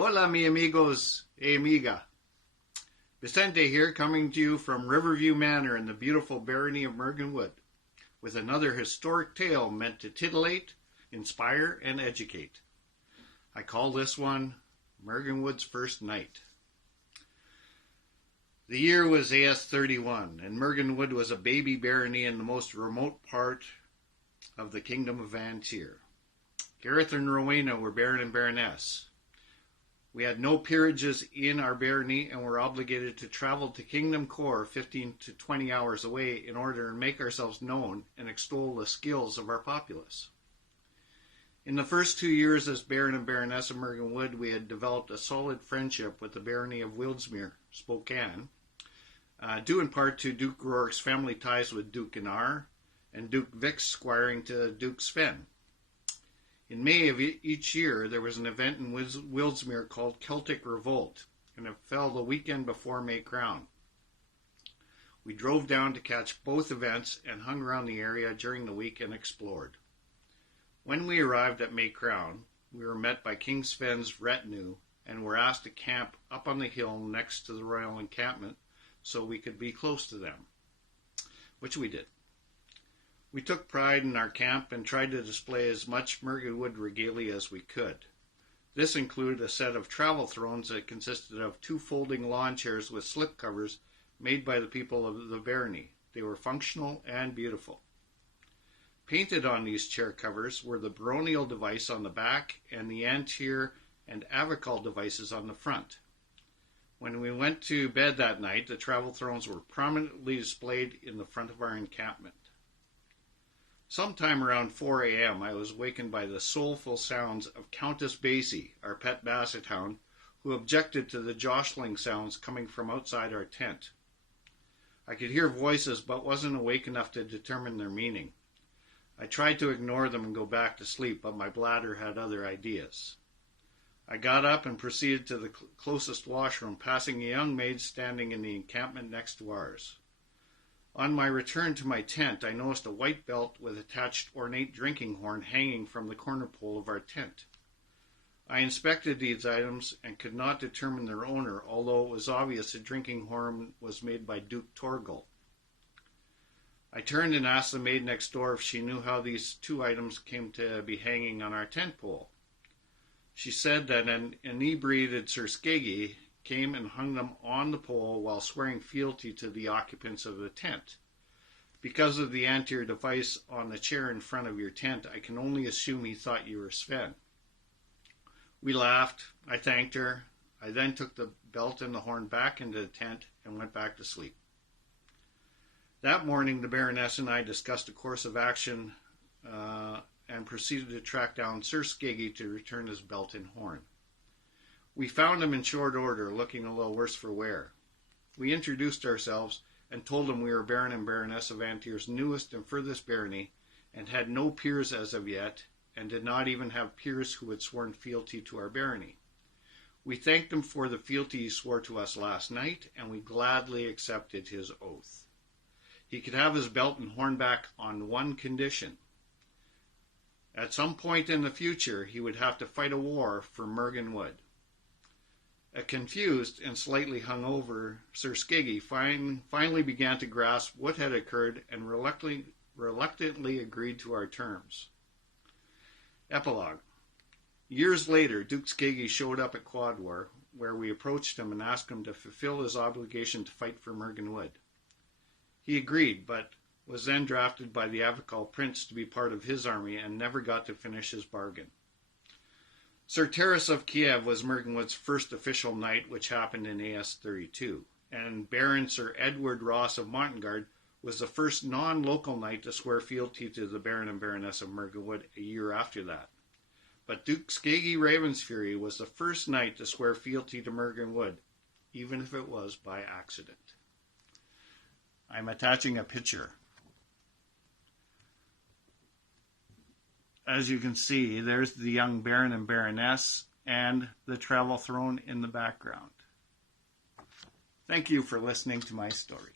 Hola, mi amigos e amiga. Vicente here, coming to you from Riverview Manor in the beautiful barony of Myrgan Wood, with another historic tale meant to titillate, inspire, and educate. I call this one Myrgan Wood's First Night. The year was AS 31, and Myrgan Wood was a baby barony in the most remote part of the Kingdom of Antir. Gareth and Rowena were Baron and Baroness. We had no peerages in our barony and were obligated to travel to Kingdom Core 15 to 20 hours away in order to make ourselves known and extol the skills of our populace. In the first 2 years as Baron and Baroness of Myrgan Wood, we had developed a solid friendship with the barony of Wildsmere, Spokane, due in part to Duke Rourke's family ties with Duke Inar and Duke Vic's squiring to Duke Sven. In May of each year, there was an event in Wildsmere called Celtic Revolt, and it fell the weekend before May Crown. We drove down to catch both events and hung around the area during the week and explored. When we arrived at May Crown, we were met by King Sven's retinue and were asked to camp up on the hill next to the royal encampment so we could be close to them, which we did. We took pride in our camp and tried to display as much Myrgan Wood regalia as we could. This included a set of travel thrones that consisted of 2 folding lawn chairs with slip covers made by the people of the barony. They were functional and beautiful. Painted on these chair covers were the baronial device on the back and the Antir and Avical devices on the front. When we went to bed that night, the travel thrones were prominently displayed in the front of our encampment. Sometime around 4 a.m., I was awakened by the soulful sounds of Countess Basie, our pet basset hound, who objected to the jostling sounds coming from outside our tent. I could hear voices, but wasn't awake enough to determine their meaning. I tried to ignore them and go back to sleep, but my bladder had other ideas. I got up and proceeded to the closest washroom, passing a young maid standing in the encampment next to ours. On my return to my tent, I noticed a white belt with attached ornate drinking horn hanging from the corner pole of our tent. I inspected these items and could not determine their owner, although it was obvious the drinking horn was made by Duke Torgal. I turned and asked the maid next door if she knew how these 2 items came to be hanging on our tent pole. She said that an inebriated Sir Skeggy came and hung them on the pole while swearing fealty to the occupants of the tent. Because of the Antir device on the chair in front of your tent, I can only assume he thought you were Sven. We laughed. I thanked her. I then took the belt and the horn back into the tent and went back to sleep. That morning, the Baroness and I discussed a course of action and proceeded to track down Sir Skeggy to return his belt and horn. We found him in short order, looking a little worse for wear. We introduced ourselves and told him we were Baron and Baroness of Antir's newest and furthest barony, and had no peers as of yet, and did not even have peers who had sworn fealty to our barony. We thanked him for the fealty he swore to us last night, and we gladly accepted his oath. He could have his belt and horn back on one condition. At some point in the future, he would have to fight a war for Myrgan Wood. A confused and slightly hungover Sir Skeggy finally began to grasp what had occurred and reluctantly agreed to our terms. Epilogue. Years later, Duke Skeggy showed up at Quadwar, where we approached him and asked him to fulfill his obligation to fight for Myrgan Wood. He agreed, but was then drafted by the Avical Prince to be part of his army and never got to finish his bargain. Sir Taras of Kiev was Myrgan Wood's first official knight, which happened in AS 32, and Baron Sir Edward Ross of Montengard was the first non-local knight to swear fealty to the Baron and Baroness of Myrgan Wood a year after that. But Duke Skeggy Ravensfury was the first knight to swear fealty to Myrgan Wood, even if it was by accident. I'm attaching a picture. As you can see, there's the young Baron and Baroness and the travel throne in the background. Thank you for listening to my story.